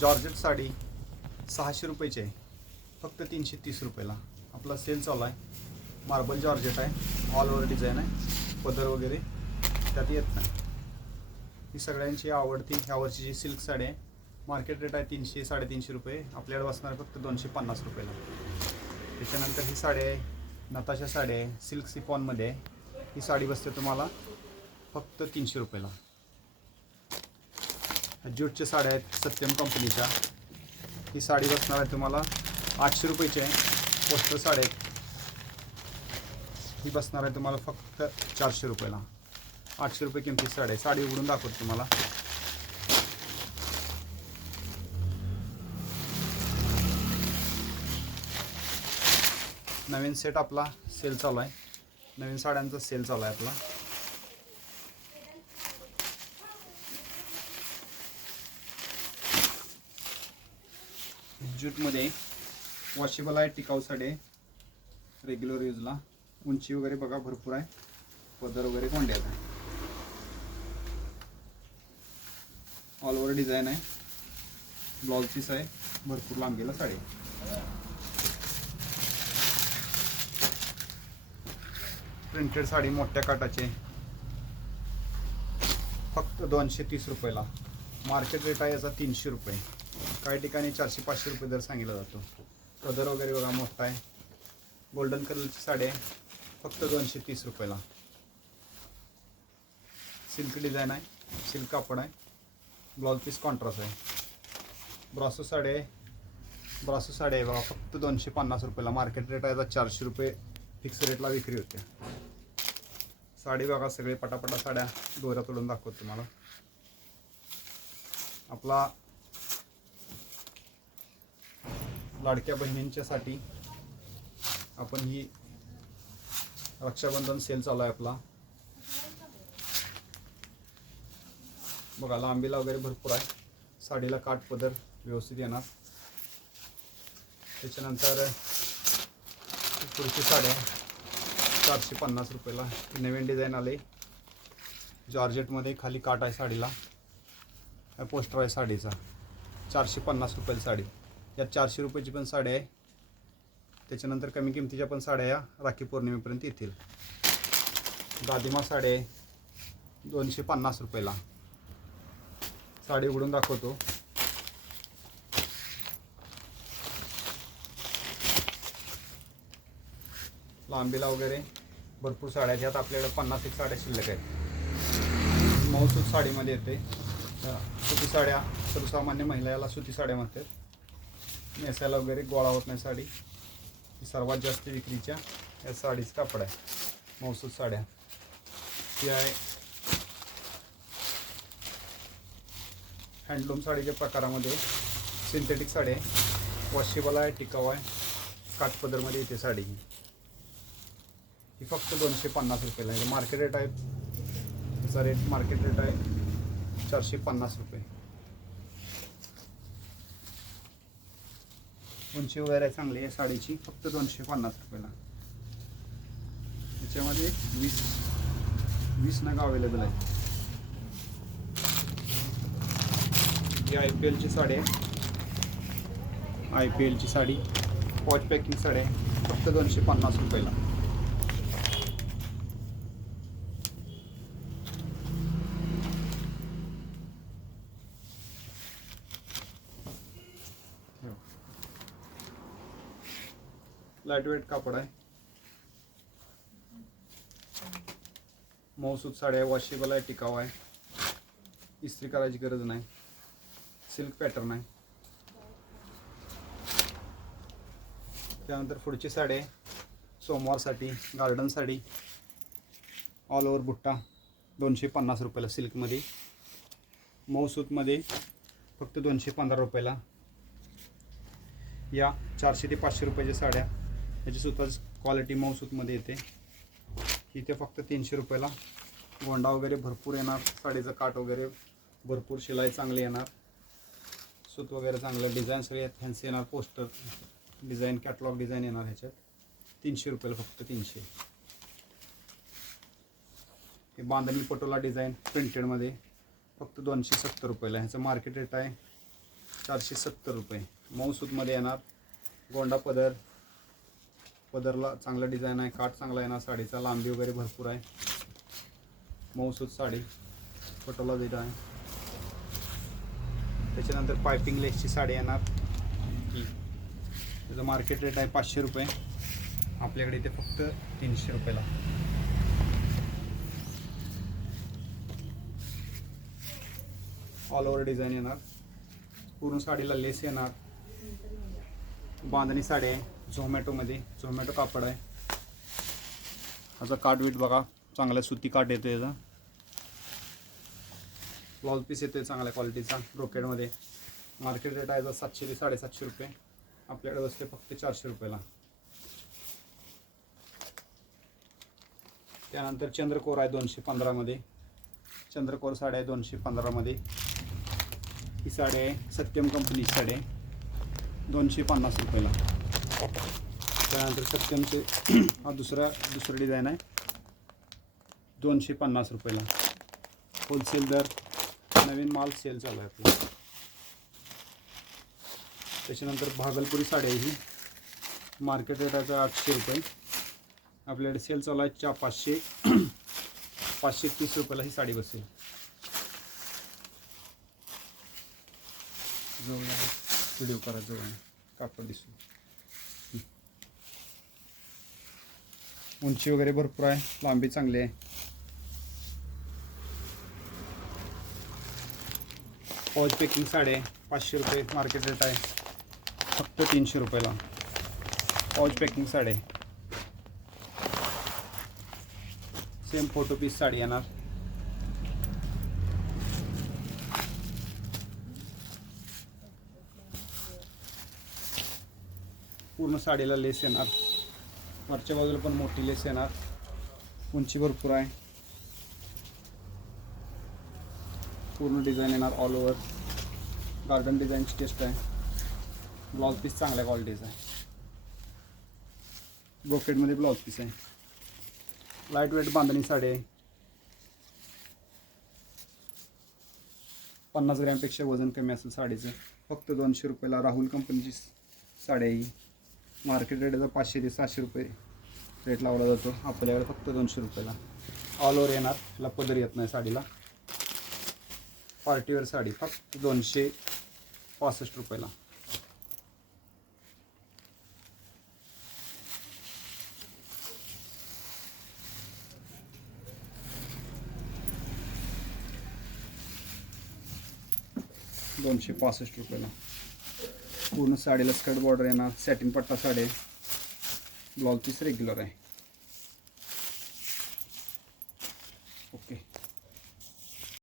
Georgette sari सहाशे रुपयाची आहे. फक्त तीनशे तीस रुपयाला. आपला सेल चालू आहे. मार्बल जॉर्जेट आहे. ऑल ओव्हर डिझाईन आहे. पदर वगैरे त्यात येत नाही. ही सगळ्यांची आवडती ह्यावरची जी सिल्क साडी आहे. मार्केट रेट आहे तीनशे साडेतीनशे रुपये. आपल्याकडे बसणार फक्त दोनशे पन्नास रुपयाला. त्याच्यानंतर ही साडी आहे. नताशा साडी आहे. सिल्क सिफॉनमध्ये आहे. ही साडी बसते तुम्हाला फक्त तीनशे रुपयाला. ज्यूटच्या साड्या आहेत सत्यम कंपनीच्या. ही साडी बसणार आहे तुम्हाला. आठशे रुपयाची आहे. पोस्टर साड्या आहेत. ही बसणार आहे तुम्हाला फक्त चारशे रुपयाला. आठशे रुपये किमतीची साडी आहे. साडी उघडून दाखवतो तुम्हाला. नवीन सेट आपला सेल चालू आहे. नवीन साड्यांचा सेल चालू आहे आपला. ज्यूटमध्ये वॉशेबल आहे टिकाऊ साडी आहे. रेग्युलर यूजला उंची वगैरे बघा भरपूर आहे. पदर वगैरे कोंड्यात आहे. ऑल ओव्हर डिझाईन आहे. ब्लाउज पीस आहे. भरपूर लांबीला साडी प्रिंटेड साडी मोठ्या काटाची आहे. फक्त दोनशे तीस रुपयाला. मार्केट रेट आहे याचा तीनशे रुपये. काही ठिकाणी चारशे पाचशे रुपये दर सांगितला जातो. पदर वगैरे बघा मोठा आहे. गोल्डन कलरची साडी आहे. फक्त दोनशे तीस रुपयाला. सिल्क डिझाईन आहे. सिल्क कापड आहे. ब्लाउज पीस कॉन्ट्रास्ट आहे. ब्रासो साडी आहे. ब्रासो साडी आहे बघा. फक्त दोनशे पन्नास रुपयाला. मार्केट रेट आहे याचा चारशे रुपये. फिक्स रेटला विक्री होते. साडी बघा सगळे पटापटा साड्या दोऱ्या तोडून दाखवतो तुम्हाला. आपला लाडक्या बहिणींच्यासाठी आपण ही रक्षाबंधन सेल चालू आहे आपला. बघा लांबीला वगैरे भरपूर आहे. साडीला काठ पदर व्यवस्थित येणार. त्याच्यानंतर पुढची साड्या चारशे पन्नास रुपयाला. नवीन डिझाईन आले. जॉर्जेटमध्ये खाली काट आहे साडीला. पोस्टर आहे साडीचा. चारशे पन्नास रुपयाला साडी. यात चारशे रुपयाची पण साड्या आहे. त्याच्यानंतर कमी किमतीच्या पण साड्या या राखी पौर्णिमेपर्यंत येतील. दादिमा साड्या आहे. दोनशे पन्नास रुपयाला. साडी उघडून दाखवतो. लांबीला वगैरे भरपूर साड्या आहेत. यात आपल्याकडे पन्नास एक साड्या शिल्लक आहेत. मऊसूत साडीमध्ये येते. सुती साड्या सर्वसामान्य महिला याला सुती साड्या म्हणतात. नेसायला वगैरे गोळा होत नाही साडी. ही सर्वात जास्त विक्रीच्या या साडीचं कापड आहे. मौसूद साड्या. ती आहे. हँडलूम साडीच्या प्रकारामध्ये सिंथेटिक साडी आहे. वॉशेबल आहे टिकाऊ आहे. काठपदरमध्ये येते साडी ही. ही फक्त दोनशे पन्नास रुपयाला आहे. मार्केट रेट आहे त्याचा रेट मार्केट रेट आहे चारशे पन्नास रुपये. उंची वगैरे चांगली आहे साडीची फक्त दोनशे पन्नास रुपयाला. त्याच्यामध्ये वीस वीस नग अवेलेबल आहे ही आय पी एलची साडी आहे. आय पी एलची साडी वॉच पॅकिंग साडी आहे. फक्त दोनशे पन्नास रुपयाला. लाइट वेट कापड आहे मौसूद साड्या आहे वॉशेबल आहे टिकाऊ आहे. इस्त्री करायची गरज नाही. सिल्क पॅटर्न आहे. त्यानंतर पुढची साडी आहे. सोमवारसाठी गार्डन साडी. ऑल ओव्हर बुट्टा. दोनशे पन्नास रुपयाला सिल्कमध्ये मऊसूतमध्ये फक्त दोनशे पंधरा रुपयाला. या चारशे ते पाचशे रुपयाच्या साड्या. याची सुद्धा क्वालिटी मऊसूतमध्ये येते. इथे फक्त तीनशे रुपयाला गोंडा वगैरे भरपूर येणार साडीचं काट वगैरे भरपूर शिलाई चांगली येणार सूत वगैरे चांगलं डिझाईन सगळे फॅन्सी येणार पोस्टर डिझाईन कॅटलॉग डिझाईन येणार ह्याच्यात. तीनशे रुपयाला फक्त तीनशे. हे बांधणी पटोला डिझाईन प्रिंटेडमध्ये फक्त दोनशे सत्तर रुपयाला. ह्याचं मार्केट रेट आहे चारशे सत्तर रुपये. मऊसूतमध्ये येणार गोंडा पदर पदरला चांगला डिझाईन आहे काठ चांगला येणार साडीचा लांबी वगैरे भरपूर आहे. मऊसूत साडी पटोला दिला आहे. त्याच्यानंतर पायपिंग लेसची साडी येणार. त्याचा त्याचं मार्केट रेट आहे पाचशे रुपये. आपल्याकडे इथे फक्त तीनशे रुपयाला. ऑल ओव्हर डिझाईन येणार. पूर्ण साडीला लेस येणार. बांधणी साडी आहे. झोमॅटोमध्ये. झोमॅटो कापड आहे. ह्याचा काट बघा. चांगला सुती काट येतो याचा. ब्लाऊज पीस येतोय चांगल्या क्वालिटीचा ब्रोकेडमध्ये मार्केट रेट आहे सातशे ते साडेसातशे रुपये. आपल्याकडे बसते फक्त चारशे रुपयाला. त्यानंतर चंद्रकोर आहे दोनशे पंधरामध्ये. चंद्रकोर साडी आहे दोनशे पंधरामध्ये. ही साडी आहे सत्यम कंपनीची साडी आहे. दोनशे पन्नास रुपयाला. त्यानंतर सत्यमचे हा दुसरा दुसरा डिझाईन आहे. दोनशे पन्नास रुपयाला. होलसेल दर नवीन माल सेल चालू आहे. आपला त्याच्यानंतर भागलपुरी साडी ही. मार्केट रेट आहे आठशे रुपये. आपल्याकडे सेल चालू आहे चा पाचशे पाचशे तीस रुपयाला ही साडी बसेल. जवळ व्हिडिओ करा जवळ कापड दिसू उंची वगैरे भरपूर आहे. लांबी चांगली आहे. पॉज पॅकिंग साडी आहे पाचशे रुपये मार्केट रेट आहे. फक्त तीनशे रुपयाला. Pause packing sari. Same photo piece sari येणार. पूर्ण साडीला लेस येणार. वरच्या बाजूला पण मोठी लेस येणार. उंची भरपूर आहे. पूर्ण डिझाईन येणार ऑल ओव्हर गार्डन डिझाईनची टेस्ट आहे. ब्लाऊज पीस चांगल्या क्वालिटीचा आहे. ब्रोकेडमध्ये ब्लाऊज पीस आहे. लाइट वेट बांधणी साडी आहे. पन्नास ग्रॅमपेक्षा वजन कमी असेल साडीचं. फक्त दोनशे रुपयाला राहुल कंपनीची साडी आहे मार्केट रेट पाचशे ते सहाशे रुपये रेट लावला जातो. आपल्याकडे फक्त दोनशे रुपयाला. ऑल ओव्हर येणार. त्याला पदर येत नाही साडीला. पार्टीवेअर साडी फक्त दोनशे पासष्ट रुपयाला. दोनशे पासष्ट रुपयाला. पूर्ण साडीला स्कर्ट बॉर्डर येणार सॅटिन पट्टा साडी आहे. पीस रेग्युलर आहे.